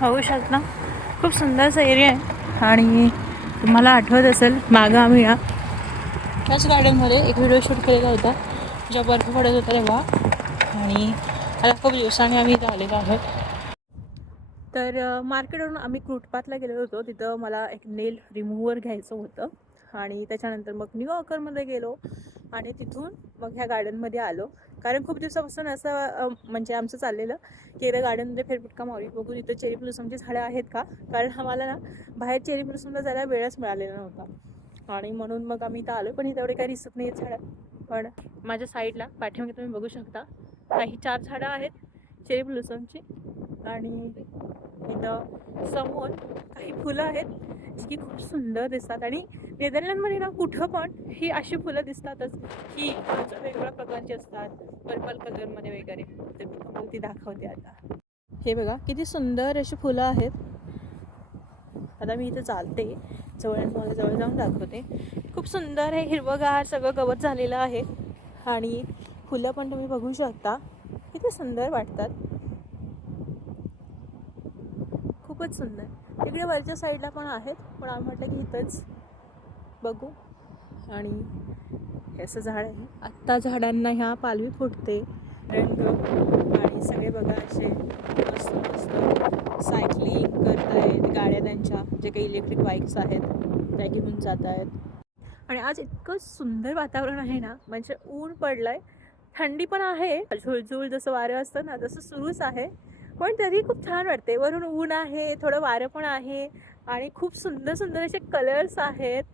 पाहू शकता खूप सुंदरसा एरिया आहे. आणि तुम्हाला आठवत असेल मागं आम्ही त्याच गार्डनमध्ये एक व्हिडिओ शूट केलेला होता जेव्हा बर्फ पडत होता तेव्हा. आणि आता खूप दिवसांनी आम्ही इथं आलेलो आहोत. तर मार्केटवरून आम्ही क्रूटपाथला गेलेलो होतो. तिथं मला एक नेल रिमूव्हर घ्यायचं होतं आणि त्याच्यानंतर मग न्यू यॉर्करमध्ये गेलो आणि तिथून मग ह्या गार्डनमध्ये आलो. कारण खूप दिवसापासून असं म्हणजे आमचं चाललेलं की एकदा गार्डनमध्ये फेरफटका मारूया, बघू तिथं चेरी ब्लॉसमची झाडं आहेत का. कारण आम्हाला ना बाहेर चेरी ब्लॉसमला जायला वेळच मिळालेला नव्हता आणि म्हणून मग आम्ही इथं आलो. पण इथं एवढे काही दिसत नाही आहेत झाडं. पण माझ्या साईडला पाठीमागे तुम्ही बघू शकता काही 4 झाडं आहेत चेरी ब्लॉसमची. आणि इथं समोर काही फुलं आहेत जी की खूप सुंदर दिसतात. आणि नेदरलँडमध्ये ना कुठं पण ही अशी फुलं दिसतातच की वेगवेगळ्या प्रकारची असतात, पर्पल कलरमध्ये वगैरे. तर मी तुम्हाला ती दाखवते आता. हे बघा किती सुंदर अशी फुलं आहेत. आता मी इथं चालते मला जवळ जाऊन दाखवते. खूप सुंदर आहे, हिरवंगार सगळं गवत झालेलं आहे आणि फुलं पण तुम्ही बघू शकता किती सुंदर वाटतात. खूपच सुंदर. तिकडे वरच्या साईडला पण आहेत, पण आम्ही म्हटलं की इथंच बघू. आणि हे असं झाड आहे. आत्ता झाडांना ह्या पालवी फुटते रंग. आणि सगळे बघा असे मस्त मस्त सायकलिंग करत आहेत, गाड्या त्यांच्या जे काही इलेक्ट्रिक बाईक्स आहेत त्या घेऊन जात आहेत. आणि आज इतकं सुंदर वातावरण आहे ना, म्हणजे ऊन पडलंय, थंडी पण आहे, झुळझुळ जसं वारं असतं ना तसं सुरूच आहे. पण तरी खूप छान वाटते. वरून ऊन आहे, थोडं वारं पण आहे आणि खूप सुंदर सुंदर असे कलर्स आहेत.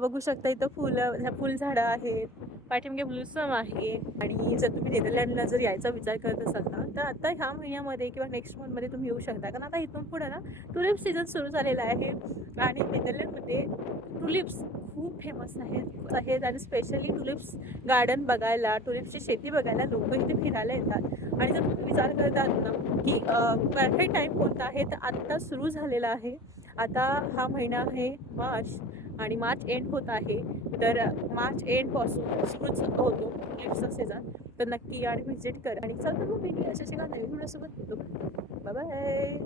बघू शकता इथं फुलझाडं आहेत, पाठीमागे ब्लूसम आहे. आणि जर तुम्ही नेदरलँडला जर यायचा विचार करत असाल ना, तर आता ह्या महिन्यामध्ये किंवा नेक्स्ट मंथमध्ये तुम्ही येऊ शकता. कारण आता इथून पुढे ना टुलिप सीझन सुरू झालेला आहे आणि नेदरलँडमध्ये टुलिप्स खूप फेमस आहेत आणि स्पेशली टुलिप्स गार्डन बघायला, टुलिप्सची शेती बघायला लोक इथे फिरायला येतात. आणि जर तुम्ही विचार करतात ना की परफेक्ट टाईम कोणता आहे, तर आत्ता सुरू झालेला आहे. आता हा महिना आहे मार्च आणि मार्च एंड होत आहे. तर मार्च एंडपासून सुरूच होतो टुलिप्सचा सीझन. तर नक्की आणि व्हिजिट करा. आणि चल तर मग भेटूया अशा नवीन व्हिडिओसोबत. Bye bye.